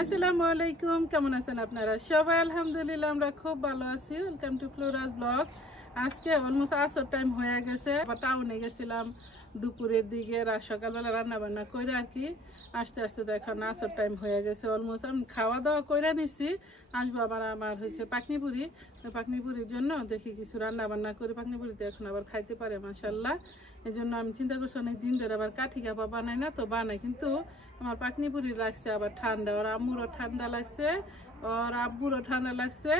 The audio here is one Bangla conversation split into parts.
আসসালামু আলাইকুম, কেমন আছেন আপনারা সবাই? আলহামদুলিল্লাহ আমরা খুব ভালো আছি। Welcome to Flora's blog. আজকে অলমোস্ট আসর টাইম হয়ে গেছে। টাউনে গেছিলাম দুপুরের দিকে, রাত সকালবেলা রান্না বান্না করে আর কি আস্তে আস্তে তো এখন আসর টাইম হয়ে গেছে। অলমোস্ট আমি খাওয়া দাওয়া করে নিছি। আসবো আবার আমার হয়েছে পাকনিপুরি। পাকনিপুরির জন্য দেখি কিছু রান্না বান্না করে পাকনিপুরিতে এখন আবার খাইতে পারে মাশাল্লাহ। এই জন্য আমি চিন্তা করছি অনেক দিন ধরে আবার কাঠি কাপা বানাই না, তো বানাই, কিন্তু আমার পাকনিপুরি লাগছে আবার ঠান্ডা। ওর আম্মুরও ঠান্ডা লাগছে, ওর আব্বুরও ঠান্ডা লাগছে,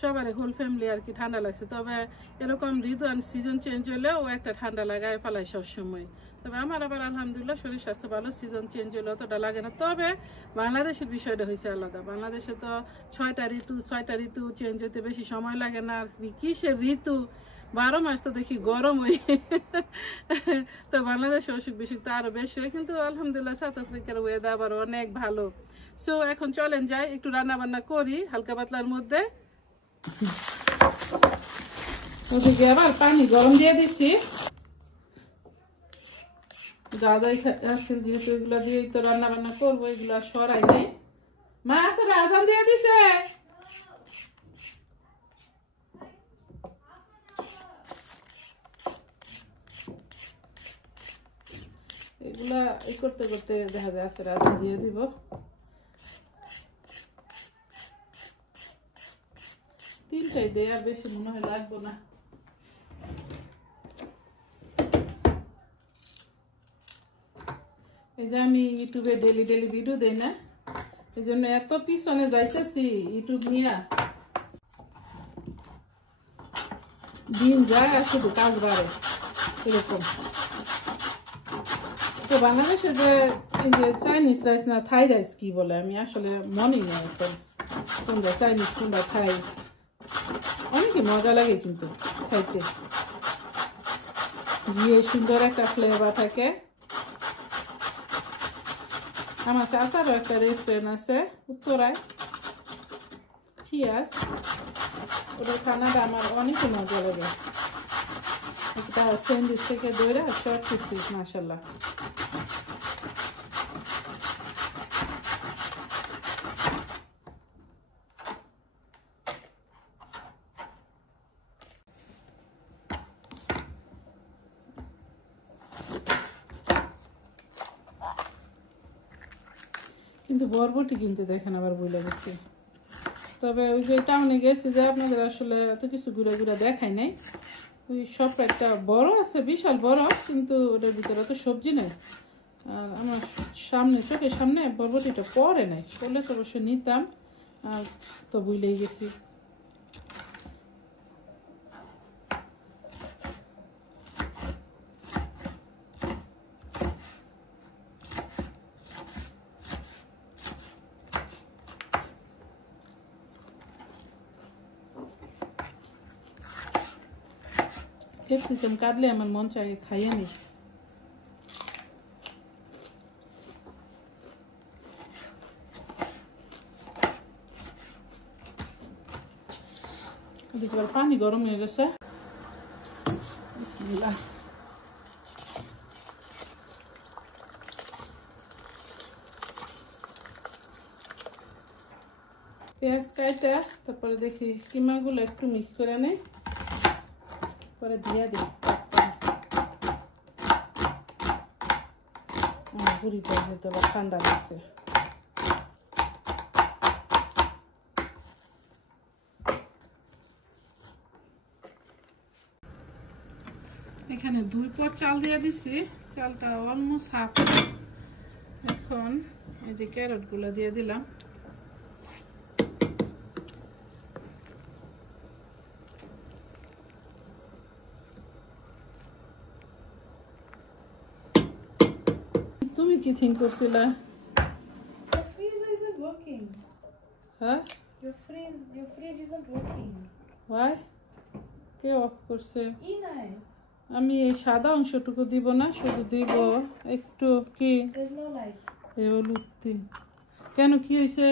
সবারই হোল ফ্যামিলি আর কি ঠান্ডা লাগছে। তবে এরকম ঋতু আর সিজন চেঞ্জ হলেও ও একটা ঠান্ডা লাগায় ফেলায় সবসময়। তবে আমার আবার আলহামদুলিল্লাহ শরীর স্বাস্থ্য ভালো, সিজন চেঞ্জ হলে অতটা লাগে না। তবে বাংলাদেশের বিষয়টা হয়েছে আলাদা। বাংলাদেশে তো 6টা ঋতু চেঞ্জ হতে বেশি সময় লাগে না। আর কিসের ঋতু, 12 মাস তো দেখি গরম হয়ে। তো বাংলাদেশে অসুখ বিসুখ তো আরো বেশি হয়, কিন্তু আলহামদুলিল্লাহ সাউথ আফ্রিকার ওয়েদার আবার অনেক ভালো। সো এখন চলেন যাই একটু রান্না বান্না করি হালকা পাতলার মধ্যে। ওদিকে আবার পানি গরম দিয়ে দিচ্ছি। যেহেতু এগুলো দিয়ে তো রান্না বান্না করবো, এগুলো সরাই নেই। মা আসলে আজান দিয়ে দিছে। এগুলা করতে করতে দেখা যায় আসলে আজান দিয়ে দিব। তিনটাই দেয়, আর বেশি মনে হয় লাগবো না। এই যে আমি ইউটিউবে ডেলি ভিডিও দেই না, এই জন্য এত পিছনে যাইতেছি ইউটিউব নিয়ে। দিন যায় আর শুধু কাজ বাড়ে এরকম। তো বাংলাদেশে যে চাইনিজ রাইস না থাই রাইস কি বলে, আমি আসলে মনেই নেই এখন কোনটা চাইনিজ কোনটা থাই। অনেকই মজা লাগে কিন্তু খাইতে, গিয়ে সুন্দর একটা ফ্লেভার থাকে। আমার চাচারও একটা রেস্টুরেন্ট আছে উত্তরায়, চিয়াস। ওদের খানাটা আমার অনেকই মজা লাগে। একটা স্যান্ডউইচ থেকে দইরা সব কিছু মাশাল্লাহ। কিন্তু বরবটি কিনতে দেখেন আবার বইলে গেছে। তবে ওই যে টাউনে গেছি যে আপনাদের আসলে এত কিছু ঘুরে ঘুরে দেখাই নাই। ওই সবটা একটা বড় আছে, বিশাল বড়, কিন্তু ওটার ভিতরে তো সবজি নেই। আর আমার চোখের সামনে বরবটিটা পরে নাই, পড়লে তো অবশ্যই নিতাম, আর তো বুঝলেই গেছি। ক্যাপসিকাম কাটলে আমার মন চাই খাইয়ে নি। পানি গরম হয়ে গেছে। বিসমিল্লাহ। পেঁয়াজ কাটা, তারপরে দেখি কিমাগুলো একটু মিক্স করে নেই, পরে দিয়ে দিই। বুড়িটা যেহেতু আবার ঠান্ডা লাগছে। এখানে 2 পট চাল দিয়ে দিছি, চালটা অলমোস্ট হাফ। এখন এই যে ক্যারট গুলো দিয়ে দিলাম। তুমি কি থিঙ্ক করছিলা? The freezer isn't working. হ্যাঁ, Your fridge isn't working. why? K of করছে? Inai. আমি এই সাদা অংশটুকু দিব না, শুধু দিব একটু কি There's no light. এই হলুদটি। কেন, কি হয়েছে?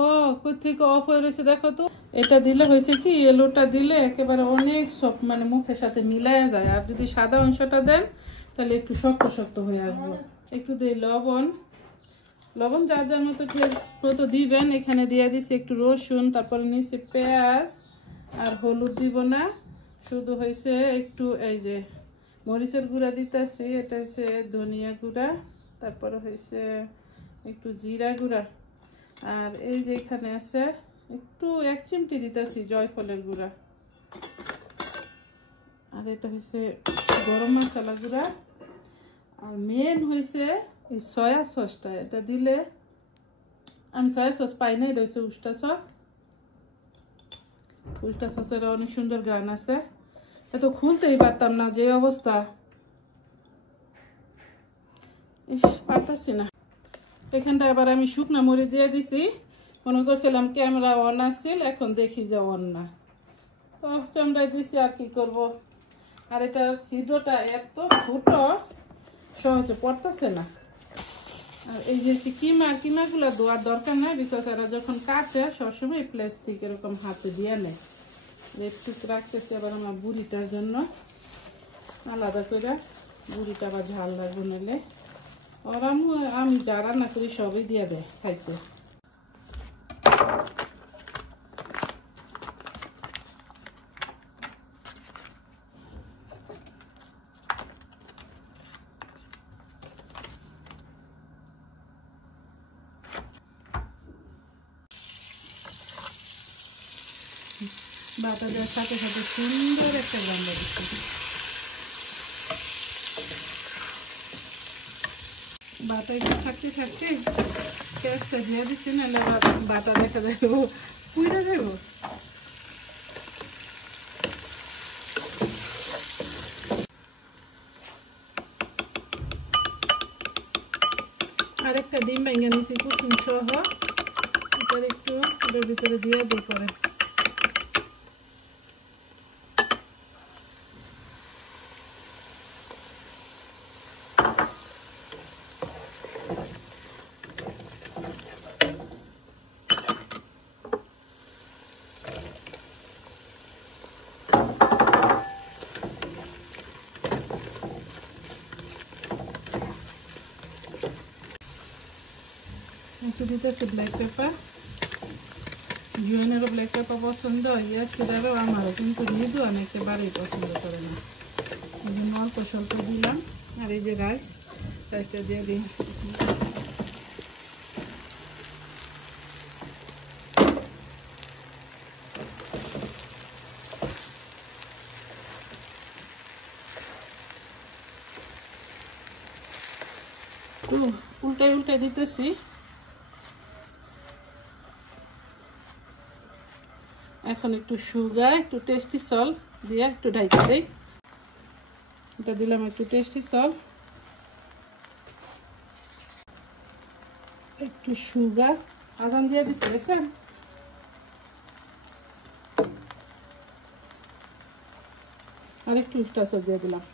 ও কোথেকে অফ হয়ে রয়েছে দেখো তো। এটা দিলে হয়েছে কি, এলোটা দিলে একেবারে অনেক সব মানে মুখের সাথে মিলায়া যায়। আর যদি সাদা অংশটা দেন তাহলে একটু শক্ত শক্ত হয়ে আসবে। একটু দিই লবণ, লবণ যার যার মতো দিবেন। এখানে দিয়ে দিছি একটু রসুন, তারপরে নিচে পেঁয়াজ আর হলুদ দিব না, শুধু হয়েছে একটু এই যে মরিচের গুঁড়া দিতেছি, এটা হচ্ছে ধনিয়া গুঁড়া, তারপরে হয়েছে একটু জিরা গুঁড়া, আর এই যে এখানে আছে একটু 1 চিমটি দিতেছি জয়ফলের গুঁড়া, আর এটা হচ্ছে গরম মশলা গুঁড়া, আর মেন হয়েছে এই সয়া সসটা। এটা দিলে আমি সয়া সস পাই না, এটা হচ্ছে উস্তা সস। উস্তা সসের অনেক সুন্দর গান আছে, এত খুলতেই পারতাম না যে অবস্থা, পারতাছি না। এখানটা আবার আমি শুকনা মরিচ দিয়ে দিছি, মনে করছিলাম ক্যামেরা অন আসছিল, এখন দেখি যে অন না, তো ক্যামেরায় দিছি আর কি করব। আর এটার ছিদ্রটা এত ছোট, সহজে পড়তেছে না। আর এই যে কিমাগুলো ধোয়ার দরকার নাই, বিকজ এরা যখন কাটে সবসময় প্লাস্টিক এরকম হাতে দিয়ে নেয়। একটু রাখতেছি আবার আমার বুড়িটার জন্য আলাদা করে, বুড়িটা আবার ঝাল লাগবে নিলে। আর আমি যা রান্না করি সবই দিয়ে দেয় খাইতে। বাটা দেওয়ার সাথে সাথে সুন্দর একটা গন্ধ দিচ্ছে। বাটা একটু থাকতে থাকতে পেঁয়াজটা দিয়ে দিচ্ছি, নাহলে বাটা দেখা যাবো পুড়ে যাব। আর একটা ডিম ভেঙে নিচ্ছি কুসুম সহ, এটার একটু ওটার ভিতরে দিয়ে দিই পরে। একটু দিতেছি ব্ল্যাক পেপার, জুয়েনেরও ব্ল্যাক পেপার পছন্দ, ইয়াসিরারও আমারও, কিন্তু মৃদু অনেকে বাড়ি পছন্দ করে না, এই জন্য অল্প স্বল্প দিলাম। আর এই যে রাইসটা দিয়ে দিই। উল্টে দিতেছি। এখন একটু সুগার, একটু টেস্টি সল্ট দিয়ে একটু ঢাইতে দেই। এটা দিলাম একটু টেস্টি সল্ট, একটু সুগার, আজান দিয়ে দিচ্ছি দেখছেন। আর একটু উস্তা সস দিয়ে দিলাম।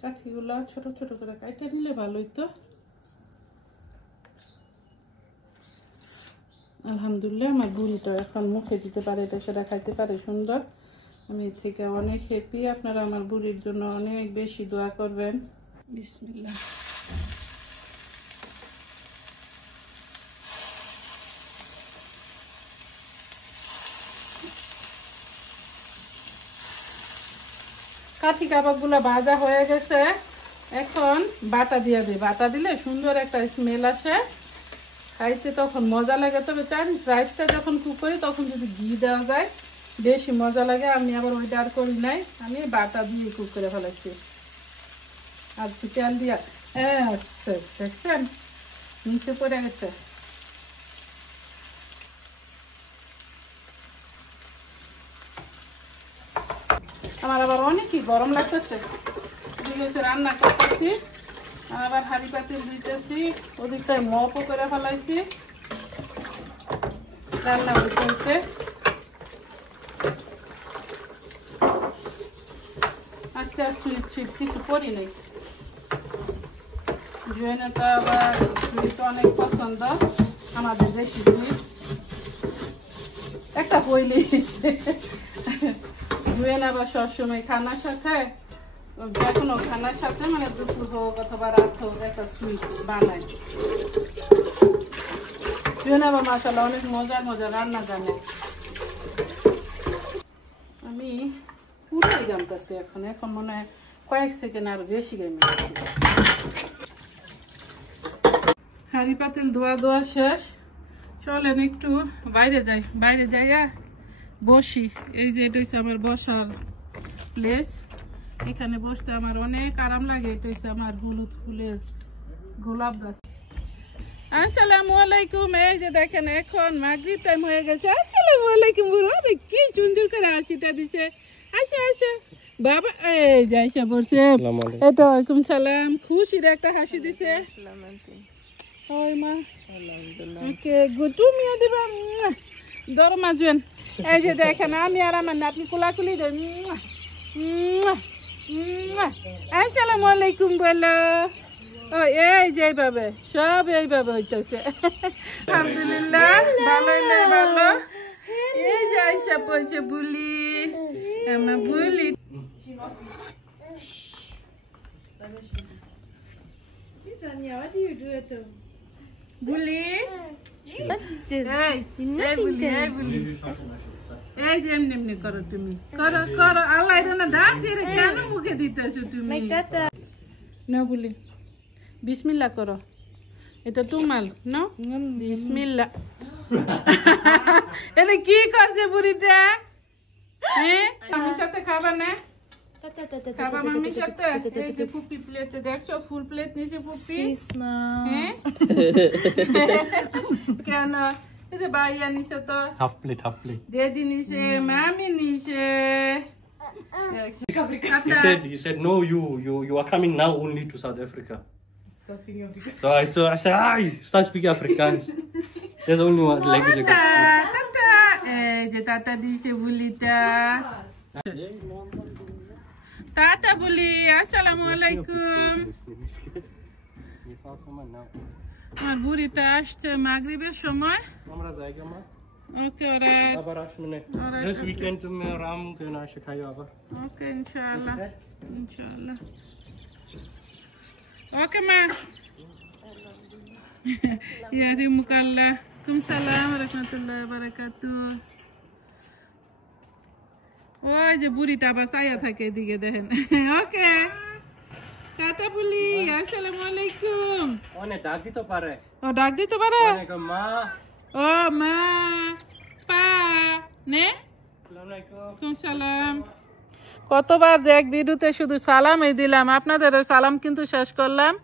কাঠিগুলো ছোট ছোট করে কাটে নিলে ভালোই তো। আলহামদুলিল্লাহ আমার বুড়িটা এখন মুখে দিতে পারে, এটা সেটা খাইতে পারে সুন্দর। আমি থেকে অনেক হ্যাপি। আপনারা আমার বুড়ির জন্য অনেক বেশি দোয়া করবেন। বিসমিল্লাহ। কাঠি কাবাবগুলো ভাজা হয়ে গেছে, এখন বাটা দিয়ে দিই। বাটা দিলে সুন্দর একটা স্মেল আসে, খাইতে তখন মজা লাগে। তবে চাইনিজ রাইসটা যখন কুক করি তখন যদি ঘি দেওয়া যায় বেশি মজা লাগে। আমি আবার ওইটা আর করি নাই, আমি বাটা দিয়ে কুক করে ফেলাইছি। আর একটু তেল দিয়া দেখছেন নিচে পড়ে গেছে। আমার আবার অনেকই গরম লাগতেছে, রান্না করতেছি, আবার হাঁড়ি পাতিল দিতেছি, ওদিকটায় মপও করে ফেলাইছি রান্না করতে। আজকে আর সুইট কিছু করি নাই। জুয়েনে তো আবার সুইট অনেক পছন্দ, আমাদের দেশি সুইট। একটা হইলেই ধুয়ে নেবা সবসময় খানার সাথে, যে কোনো খানার সাথে মানে দুপুর হোক অথবা রাত হোক একটা সুইট বানাই ধুয়ে নেবা। মাশাআল্লাহ অনেক মজার মজার রান্না জানে। আমি পুরোই গামতেছি এখন, এখন মনে হয় কয়েক সেকেন্ড আরো বেশি গামি। হাঁড়ি পাতিল ধোয়া শেষ, চলেন একটু বাইরে যাই। বাইরে যাইয়া বসি। এই যে এটা হচ্ছে আমার বসার প্লেস, এখানে বসতে আমার অনেক আরাম লাগে। এটা হচ্ছে আমার হলুদ ফুলের গোলাপ গাছ। আসসালামু আলাইকুম। এই যে দেখেন এখন মাগরিব টাইম হয়ে গেছে। আসসালামু আলাইকুম বুড়ো, কি সুন্দর করে হাসিটা দিছে। আসো আসো বাবা, এই যে আইসা বলছে। এটা ওয়ালাইকুম সালাম, খুশির একটা হাসি দিছে। ওই মা ওকে তুমিও দিবা ধরো মাজবেন। এই যে দেখেন আমি আর আমার আপনি কোলাকুলি দেন। আসসালামু আলাইকুম বলো। ও এই যে এইভাবে সব এইভাবে হইতেছে। আলহামদুলিল্লাহ ভালোই ভালো। এই যে আইসা বলছে বুলি, আমার বুলি। What do you do at home? বুলি এই যে এমনি এমনি করো তুমি, করো করো। আল্লাহ না ধাতিরে কেন মুখে দিতেছো তুমি? না বুলি বিসমিল্লাহ করো, এটা তোমার না বিসমিল্লাহ। এটা কি করছে বুড়িটা? হ্যাঁ মামির সাথে খাবা না? খাবা মামির সাথে? এই যে পুপি প্লেটে দেখছো ফুল প্লেট নিচে পুপি। হ্যাঁ কেন? এই যে ভাইয়া নিচে তো হাফ প্লেট দিদি নিচে, মামি নিচে। He said no, you are coming now only to South Africa. So I said start speaking Afrikaans. There's only one language I can speak. Tata এই যে tata দিছে বুলিটা। টাটা বলি, আসসালামু আলাইকুম। আমার বুড়িটা আসছে মাগরিবের সময়। আমরা জায়গা মা ওকে ওরা আবার আসবে this weekend তুমি আরাম করে আসে খাইও আবার। ওকে ইনশাআল্লাহ ইনশাআল্লাহ। ওকে মা ইয়ারি মুকাল্লা কুম সালাম রাহমাতুল্লাহি ওয়া বারাকাতুহু। ওই যে বুড়িটা আবার ছায়া থাকে এদিকে দেখেন। ওকে টাটা বলি, আসসালামু আলাইকুম। ওনে ডাক দিতে পারে? ও ডাক দিতে পারে? ওনে মা, ও মা পা নে আসসালামু আলাইকুম সালাম। কতবার যে এক ভিডিওতে শুধু সালামই দিলাম, আপনাদের সালাম কিন্তু শেষ করলাম।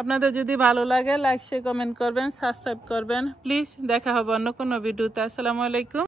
আপনাদের যদি ভালো লাগে লাইক শেয়ার কমেন্ট করবেন, সাবস্ক্রাইব করবেন প্লিজ। দেখা হবে অন্য কোনো ভিডিওতে। আসসালামু আলাইকুম।